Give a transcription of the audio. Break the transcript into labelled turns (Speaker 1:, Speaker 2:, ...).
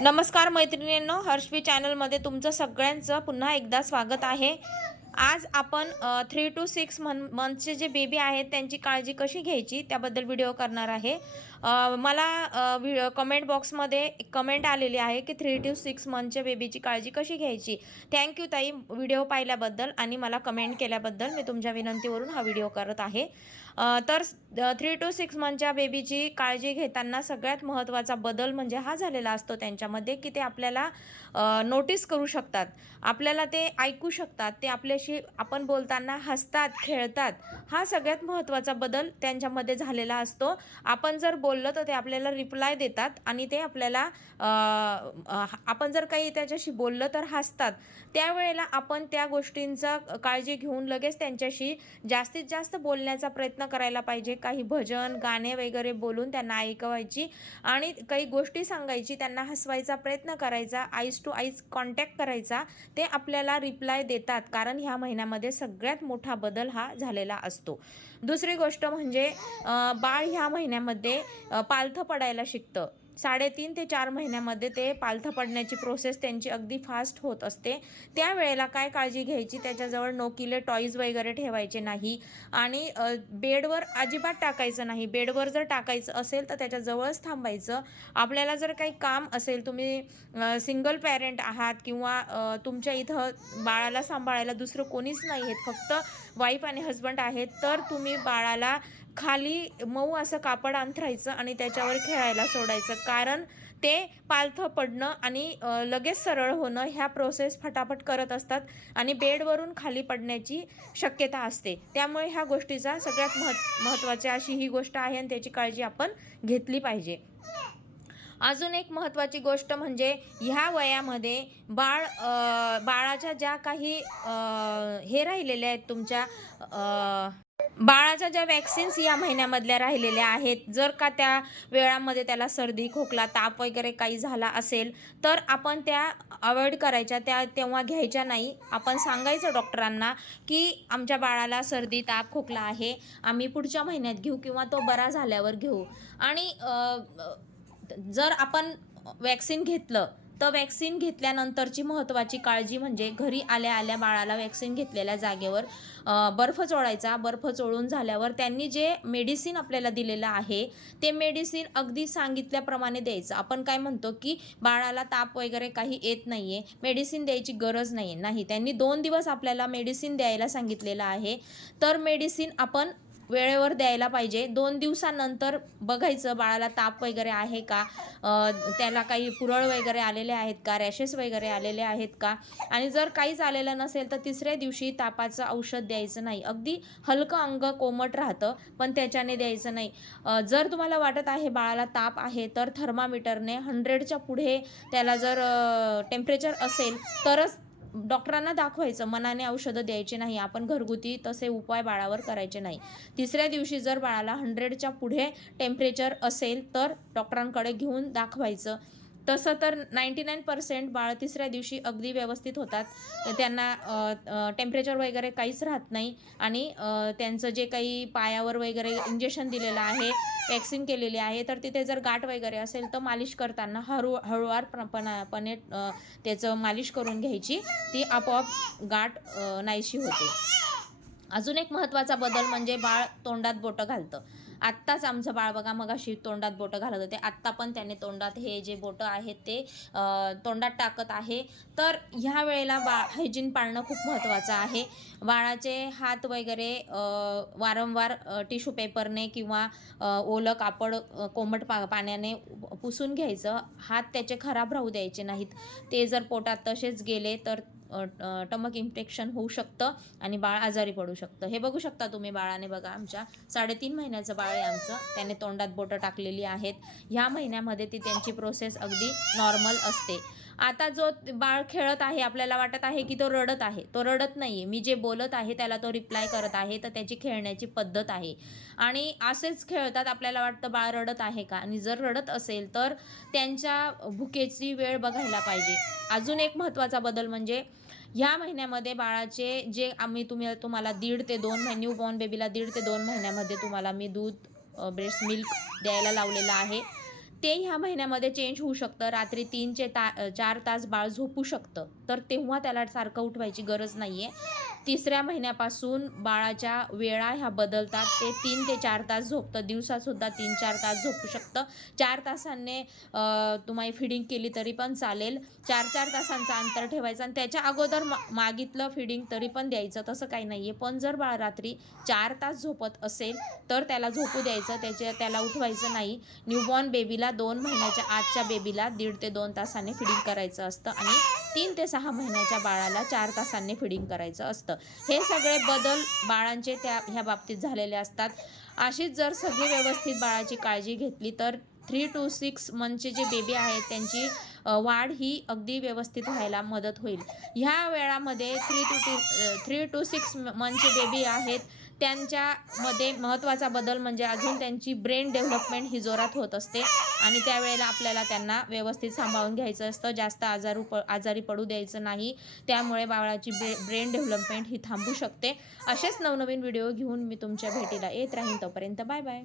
Speaker 1: नमस्कार मैत्रिणींनो हर्षवी चॅनलमध्ये तुमचं सगळ्यांचं पुन्हा एकदा स्वागत आहे. आज आपण थ्री टू सिक्स मन मंथचे जे बेबी आहेत त्यांची काळजी कशी घ्यायची त्याबद्दल व्हिडिओ करणार आहे. मला व्हि कमेंट बॉक्समध्ये कमेंट आलेली आहे की थ्री टू सिक्स मंथच्या बेबीची काळजी कशी घ्यायची. थँक्यू ताई व्हिडिओ पाहिल्याबद्दल आणि मला कमेंट केल्याबद्दल मी तुमच्या विनंतीवरून हा व्हिडिओ करत आहे. तर थ्री टू सिक्स मंथच्या बेबीची काळजी घेताना सगळ्यात महत्त्वाचा बदल म्हणजे हा झालेला असतो त्यांच्यामध्ये की ते आपल्याला नोटीस करू शकतात. आपल्याला ते ऐकू शकतात ते आपल्याशी आपण बोलताना हसतात खेळतात हा सगळ्यात महत्त्वाचा बदल त्यांच्यामध्ये झालेला असतो. आपण जर बोललो तर ते आपल्याला रिप्लाय देतात आणि ते आपल्याला आपण जर काही त्याच्याशी बोललं तर हसतात. त्यावेळेला आपण त्या गोष्टींचा काळजी घेऊन लगेच त्यांच्याशी जास्तीत जास्त बोलण्याचा प्रयत्न करायला पाहिजे. काही भजन गाणे वगैरे बोलून त्यांना ऐकवायची आणि काही गोष्टी सांगायची त्यांना हसवायचा प्रयत्न करायचा आईज टू आईज कॉन्टॅक्ट करायचा ते आपल्याला रिप्लाय देतात. कारण ह्या महिन्यामध्ये सगळ्यात मोठा बदल हा झालेला असतो. दुसरी गोष्ट म्हणजे बाळ ह्या महिन्यामध्ये पालथं पडायला शिकतं. साडेतीन ते चार महिन्यामध्ये ते पालथं पडण्याची प्रोसेस त्यांची अगदी फास्ट होत असते. त्यावेळेला काय काळजी घ्यायची? त्याच्याजवळ नोकिले टॉईज वगैरे ठेवायचे नाही. आणि बेडवर अजिबात टाकायचं नाही. बेडवर जर टाकायचं असेल तर त्याच्याजवळच थांबायचं. आपल्याला जर काही काम असेल तुम्ही सिंगल पॅरेंट आहात किंवा तुमच्या इथं बाळाला सांभाळायला दुसरं कोणीच नाही आहेत फक्त वाईफ आणि हजबंड आहेत. तर तुम्ही बाळाला खाली मऊ असं कापड अंथरायचं आणि त्याच्यावर खेळायला सोडायचं. कारण ते पालथं पडणं आणि लगेच सरळ होणं ह्या प्रोसेस फटाफट करत असतात आणि बेडवरून खाली पडण्याची शक्यता असते. त्यामुळे ह्या गोष्टीचा सगळ्यात महत् महत्त्वाची अशी ही गोष्ट आहे आणि त्याची काळजी आपण घेतली पाहिजे. अजून एक महत्त्वाची गोष्ट म्हणजे ह्या वयामध्ये बाळ बाळाच्या ज्या काही हे राहिलेल्या आहेत तुमच्या बाळाच्या ज्या वॅक्सिन्स या महिन्यामधल्या राहिलेल्या आहेत जर का त्या वेळामध्ये त्याला सर्दी खोकला ताप वगैरे काही झाला असेल तर आपण त्या अवॉइड करायच्या त्या तेव्हा घ्यायच्या नाही. आपण सांगायचं डॉक्टरांना की आमच्या बाळाला सर्दी ताप खोकला आहे आम्ही पुढच्या महिन्यात घेऊ किंवा तो बरा झाल्यावर घेऊ. आणि जर आपण वॅक्सिन घेतलं तर वॅक्सिन घेतल्यानंतरची महत्त्वाची काळजी म्हणजे घरी आल्या आल्या बाळाला वॅक्सिन घेतलेल्या जागेवर बर्फ चोळायचा. बर्फ चोळून झाल्यावर त्यांनी जे मेडिसिन आपल्याला दिलेलं आहे ते मेडिसिन अगदी सांगितल्याप्रमाणे द्यायचं. आपण काय म्हणतो की बाळाला ताप वगैरे काही येत नाही आहे मेडिसिन द्यायची गरज नाही आहे नाही त्यांनी दोन दिवस आपल्याला मेडिसिन द्यायला सांगितलेलं आहे. तर मेडिसिन आपण वेळेवर द्यायला पाहिजे. दोन दिवसानंतर बघायचं बाळाला ताप वगैरे आहे का? त्याला काही पुरळ वगैरे आलेले आहेत का? रॅशेस वगैरे आलेले आहेत का? आणि जर काहीच आलेलं नसेल तर तिसऱ्या दिवशी तापाचं औषध द्यायचं नाही. अगदी हलकं अंग कोमट राहतं पण त्याच्याने द्यायचं नाही. जर तुम्हाला वाटत आहे बाळाला ताप आहे तर थर्मामीटरने हंड्रेडच्या पुढे त्याला जर टेम्परेचर असेल तरच डॉक्टरांना दाखवायचं मनाने औषधं द्यायचे नाही आपण घरगुती तसे उपाय बाळावर करायचे नाही. तिसऱ्या दिवशी जर बाळाला हंड्रेडच्या पुढे टेम्परेचर असेल तर डॉक्टरांकडे घेऊन दाखवायचं. तसं तर नाईंटी नाईन पर्सेंट बाळ तिसऱ्या दिवशी अगदी व्यवस्थित होतात. तर त्यांना टेम्परेचर वगैरे काहीच राहत नाही. आणि त्यांचं जे काही पायावर वगैरे इंजेक्शन दिलेलं आहे वॅक्सिन केलेली आहे तर तिथे जर गाठ वगैरे असेल तर मालिश करताना हळू हळूवारपणापणे त्याचं मालिश करून घ्यायची. ती आपोआप गाठ नाहीशी होते. अजून एक महत्त्वाचा बदल म्हणजे बाळ तोंडात बोटं घालतं. आत्ताच आमचं बाळ बघा मगाशी तोंडात बोटं घालत होते. आत्ता पण त्याने तोंडात हे जे बोटं आहेत ते तोंडात टाकत आहे. तर ह्या वेळेला बा हायजीन पाळणं खूप महत्त्वाचं आहे. बाळाचे हात वगैरे वारंवार टिश्यू पेपरने किंवा ओलं कापड कोंबट कोमट पा पाण्याने पुसून घ्यायचं. हात त्याचे खराब राहू द्यायचे नाहीत. ते जर पोटात तसेच गेले तर टमक इन्फेक्शन होऊ शकतं आणि बाळ आजारी पडू शकतं. हे बघू शकता तुम्ही बाळाने बघा आमच्या साडेतीन महिन्याचं बाळ आहे आमचं. त्याने तोंडात बोटं टाकलेली आहेत. ह्या महिन्यामध्ये ती त्यांची प्रोसेस अगदी नॉर्मल असते. आता जो बाळ खेळत आहे आपल्याला वाटत आहे की तो रडत आहे. तो रडत नाही आहे मी जे बोलत आहे त्याला तो रिप्लाय करत आहे तर त्याची खेळण्याची पद्धत आहे. आणि असेच खेळतात आपल्याला वाटतं बाळ रडत आहे का? आणि जर रडत असेल तर त्यांच्या भुकेची वेळ बघायला पाहिजे. अजून एक महत्त्वाचा बदल म्हणजे ह्या महिन्यामध्ये बाळाचे जे आम्ही तुम्ही तुम्हाला दीड ते दोन महिने न्यू बॉर्न बेबीला दीड ते दोन महिन्यामध्ये तुम्हाला मी दूध ब्रेस्ट मिल्क द्यायला लावलेलं आहे. ते ह्या महिन्यामध्ये चेंज होऊ शकतं. रात्री तीनचे ता चार तास बाळ झोपू शकतं. तर तेव्हा त्याला सारखं उठवायची गरज नाही आहे तिसऱ्या महिन्यापासून बाळाच्या वेळा ह्या बदलतात. ते तीन ते चार तास झोपतं. दिवसासुद्धा तीन चार तास झोपू शकतं. चार तासांनी तुम्हाला फिडिंग केली तरी पण चालेल. चार चार तासांचं अंतर ठेवायचं आणि त्याच्या अगोदर मा मागितलं फिडिंग तरी पण द्यायचं. तसं काही नाही आहे पण जर बाळ रात्री चार तास झोपत असेल तर त्याला झोपू द्यायचं. त्याच्या त्याला उठवायचं नाही. न्यूबॉर्न बेबीला दोन महिन्याच्या आजच्या बेबीला दीड ते दोन तासांनी फिडिंग करायचं असतं आणि तीन ते सहा महिन्याच्या बाळाला चार तासांनी फिडिंग करायचं असतं. हे सगळे बदल बाळांचे त्या ह्या बाबतीत झालेले असतात. अशीच जर सगळी व्यवस्थित बाळाची काळजी घेतली तर थ्री टू सिक्स मंथचे जे बेबी आहेत त्यांची वाढ ही अगदी व्यवस्थित व्हायला मदत होईल. ह्या वेळामध्ये three two two three two six मंथचे baby आहेत. त्यांच्यामध्ये महत्त्वाचा बदल म्हणजे अजून त्यांची ब्रेन डेव्हलपमेंट ही जोरात होत असते आणि त्यावेळेला आपल्याला त्यांना व्यवस्थित सांभाळून घ्यायचं असतं. जास्त आजारू प आजारी पडू द्यायचं नाही. त्यामुळे बाळाची ब्रे ब्रेन डेव्हलपमेंट ही थांबू शकते. असेच नवनवीन व्हिडिओ घेऊन मी तुमच्या भेटीला येत राहीन. तोपर्यंत बाय बाय